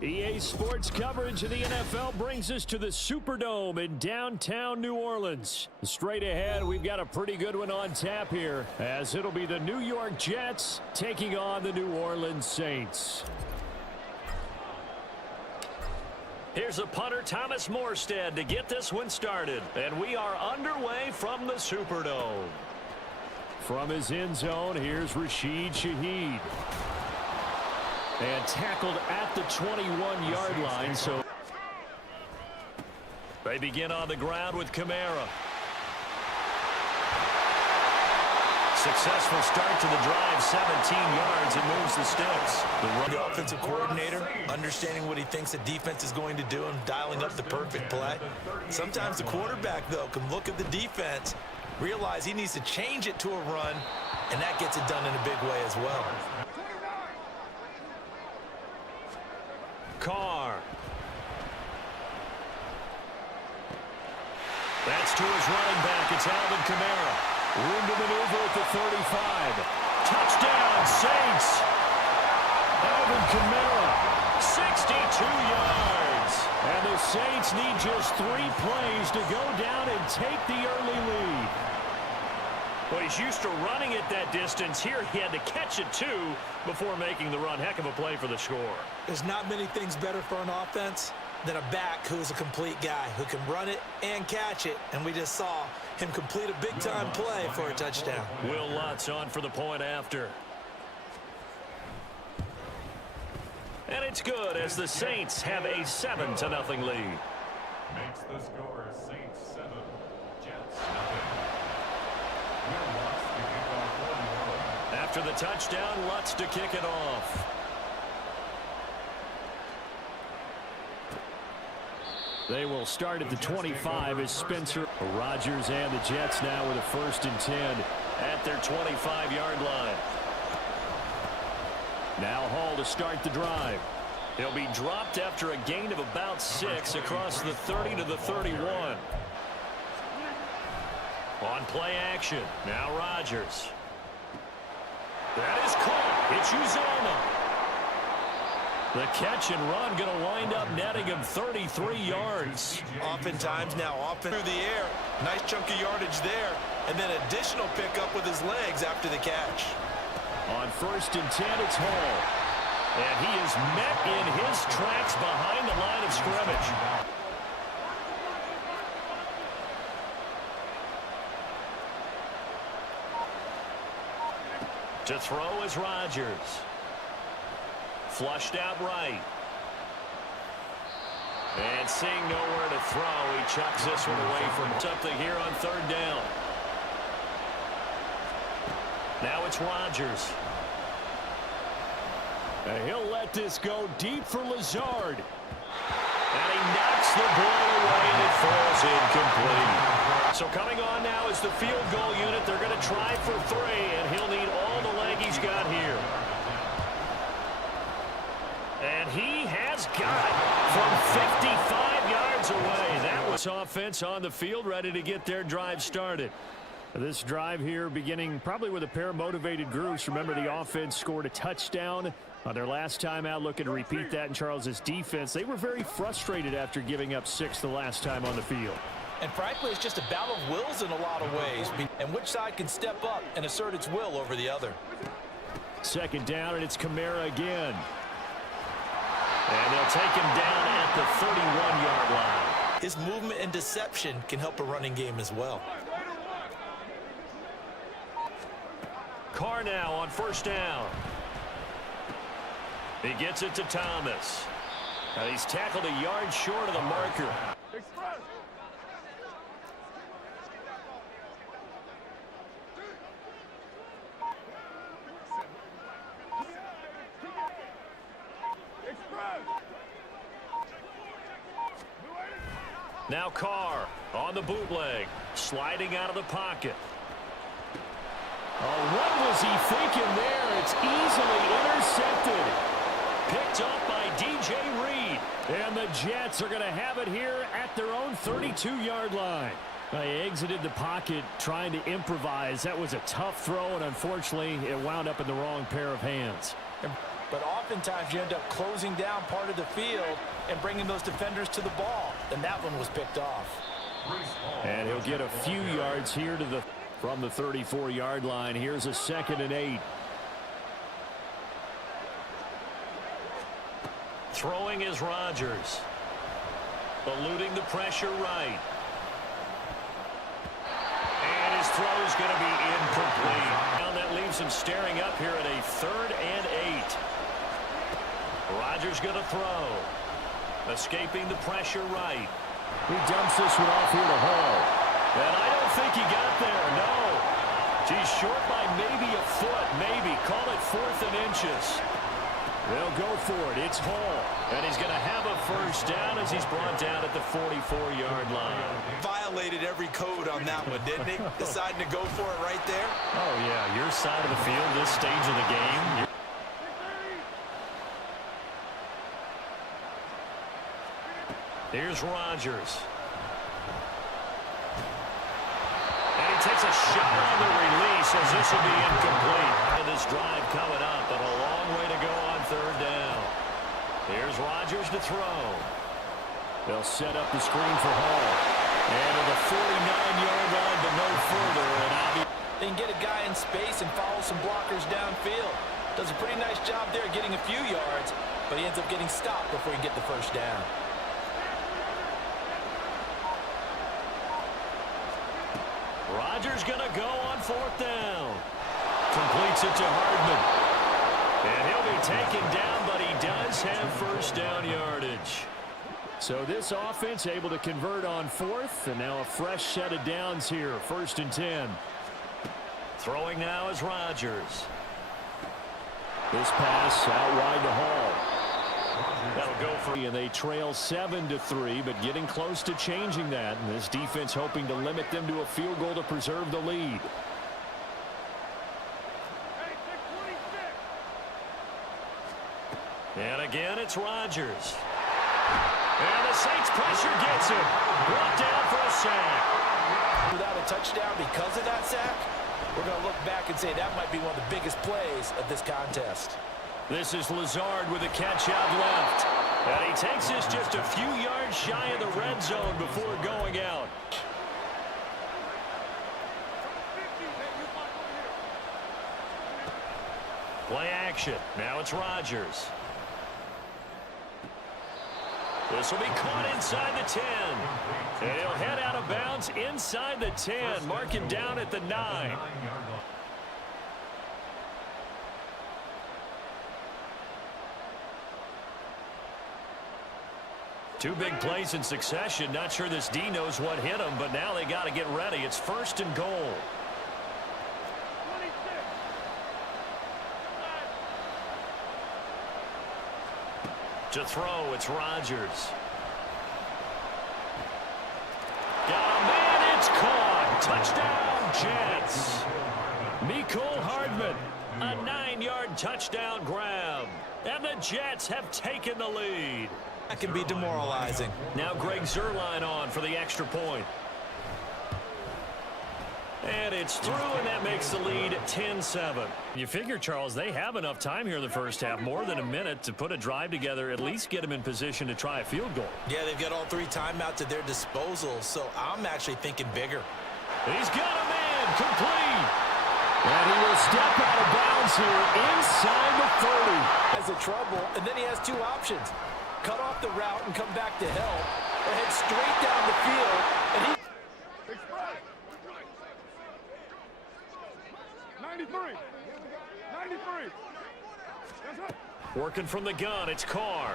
EA Sports coverage of the NFL brings us to the Superdome in downtown New Orleans. Straight ahead, we've got a pretty good one on tap here, as it'll be the New York Jets taking on the New Orleans Saints. Here's a punter, Thomas Morstead, to get this one started. And we are underway from the Superdome. From his end zone, here's Rashid Shaheed. And tackled at the 21-yard line. So they begin on the ground with Kamara. Successful start to the drive, 17 yards, and moves the sticks. The offensive coordinator, understanding what he thinks the defense is going to do and dialing up the perfect play. Sometimes the quarterback, though, can look at the defense, realize he needs to change it to a run, and that gets it done in a big way as well. Carr. That's to his running back. It's Alvin Kamara. Room to maneuver at the 35. Touchdown, Saints. Alvin Kamara, 62 yards. And the Saints need just 3 plays to go down and take the early lead. Well, he's used to running it that distance. Here he had to catch it, too, before making the run. Heck of a play for the score. There's not many things better for an offense than a back who is a complete guy who can run it and catch it. And we just saw him complete a big-time play for a touchdown. Will Lutz on for the point after. And it's good as the Saints have a 7-0 lead. Makes the score Saints 7, Jets 0. After the touchdown, Lutz to kick it off. They will start at the 25 as Spencer. Rodgers and the Jets now with a 1st and 10 at their 25-yard line. Now Hall to start the drive. He'll be dropped after a gain of about 6 across the 30 to the 31. On play action, now Rodgers. That is caught. It's Uzoma. The catch and run going to wind up netting him 33 yards. Oftentimes now, offense through the air. Nice chunk of yardage there. And then additional pickup with his legs after the catch. On 1st and 10, it's Hall. And he is met in his tracks behind the line of scrimmage. To throw is Rodgers. Flushed out right. And seeing nowhere to throw, he chucks this one away from something here on 3rd down. Now it's Rodgers. And he'll let this go deep for Lazard. And he knocks the ball away and it falls incomplete. So coming on now is the field goal unit. They're going to try for 3, and he'll need all the leg he's got here. And he has got it from 55 yards away. That was offense on the field, ready to get their drive started. This drive here beginning probably with a pair of motivated groups. Remember, the offense scored a touchdown on their last time out, looking to repeat that in Charles's defense. They were very frustrated after giving up 6 the last time on the field. And frankly, it's just a battle of wills in a lot of ways. And which side can step up and assert its will over the other. 2nd down, and it's Kamara again. And they'll take him down at the 31-yard line. His movement and deception can help a running game as well. Carr now on 1st down. He gets it to Thomas. And he's tackled a yard short of the marker. Now Carr on the bootleg, sliding out of the pocket. Oh, what was he thinking there? It's easily intercepted. Picked up by DJ Reed. And the Jets are going to have it here at their own 32-yard line. They exited the pocket trying to improvise. That was a tough throw, and unfortunately, it wound up in the wrong pair of hands. but oftentimes you end up closing down part of the field and bringing those defenders to the ball, and that one was picked off. And he'll get a few yards here from the 34-yard line. Here's a 2nd and 8. Throwing is Rodgers. Eluding the pressure right. And his throw is going to be incomplete. Now that leaves him staring up here at a 3rd and 8. Rodgers going to throw. Escaping the pressure right. He dumps this one off here to Hall. And I don't think he got there, no. He's short by maybe a foot, maybe. Call it 4th and inches. They'll go for it. It's Hall. And he's going to have a first down as he's brought down at the 44-yard line. Violated every code on that one, didn't he? Deciding to go for it right there. Oh, yeah. Your side of the field, this stage of the game. Here's Rodgers. And he takes a shot on the release as this will be incomplete. And this drive coming up, but a long way to go on 3rd down. Here's Rodgers to throw. They'll set up the screen for Hall. And to the 49-yard line, but no further. And they can get a guy in space and follow some blockers downfield. Does a pretty nice job there getting a few yards, but he ends up getting stopped before he can get the first down. Rodgers going to go on 4th down. Completes it to Hardman. And he'll be taken down, but he does have first down yardage. So this offense able to convert on 4th, and now a fresh set of downs here, 1st and 10. Throwing now is Rodgers. This pass out wide to Hall. That'll go for you, and they trail 7-3, but getting close to changing that. And this defense hoping to limit them to a field goal to preserve the lead. And again, it's Rodgers. And the Saints pressure gets him. Brought down for a sack. Without a touchdown because of that sack, we're going to look back and say that might be one of the biggest plays of this contest. This is Lazard with a catch out left. And he takes this just a few yards shy of the red zone before going out. Play action. Now it's Rodgers. This will be caught inside the 10. And he'll head out of bounds inside the 10. Mark him down at the 9. Two big plays in succession. Not sure this D knows what hit him, but now they got to get ready. It's 1st and goal. To throw, it's Rodgers. Got a man, it's caught. Touchdown, Jets. Mecole Hardman, a 9-yard touchdown grab. And the Jets have taken the lead. That can be demoralizing. Now Greg Zuerlein on for the extra point. And it's through, and that makes the lead 10-7. You figure, Charles, they have enough time here in the first half, more than a minute, to put a drive together, at least get them in position to try a field goal. Yeah, they've got all 3 timeouts at their disposal, so I'm actually thinking bigger. He's got a man, complete. And he will step out of bounds here inside the 30. Has a trouble, and then he has 2 options. Cut off the route and come back to help, or head straight down the field, and he... 93. Working from the gun, it's Carr.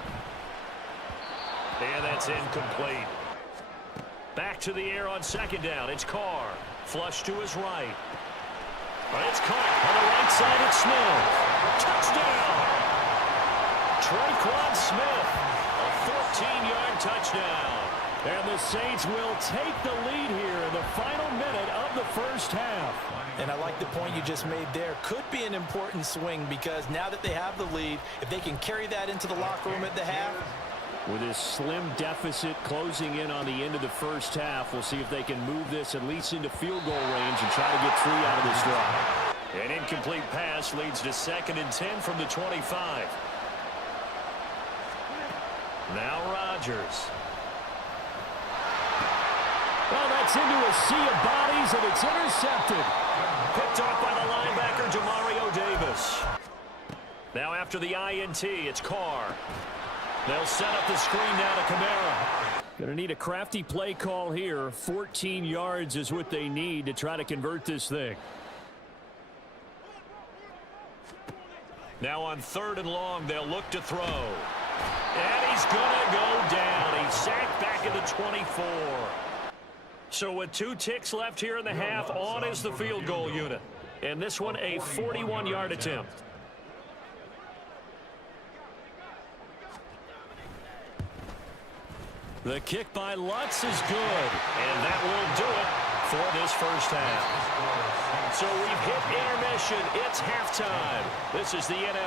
And that's incomplete. Back to the air on 2nd down, it's Carr. Flush to his right. But it's caught on the right side, it's Smith. Touchdown! Traquan Smith, a 14-yard touchdown. And the Saints will take the lead here in the final minute of the first half. And I like the point you just made there. Could be an important swing because now that they have the lead, if they can carry that into the locker room at the half. With this slim deficit closing in on the end of the first half, we'll see if they can move this at least into field goal range and try to get 3 out of this drive. An incomplete pass leads to 2nd and 10 from the 25. Now Rodgers. Well, that's into a sea of bodies, and it's intercepted. Picked off by the linebacker, Demario Davis. Now after the INT, it's Carr. They'll set up the screen now to Kamara. Going to need a crafty play call here. 14 yards is what they need to try to convert this thing. Now on 3rd and long, they'll look to throw. And he's going to go down. He's sacked back at the 24. So with 2 ticks left here in the half, on is the field goal unit. And this one a 41-yard attempt. The kick by Lutz is good. And that will do it for this first half. So we've hit intermission. It's halftime. This is the NFL.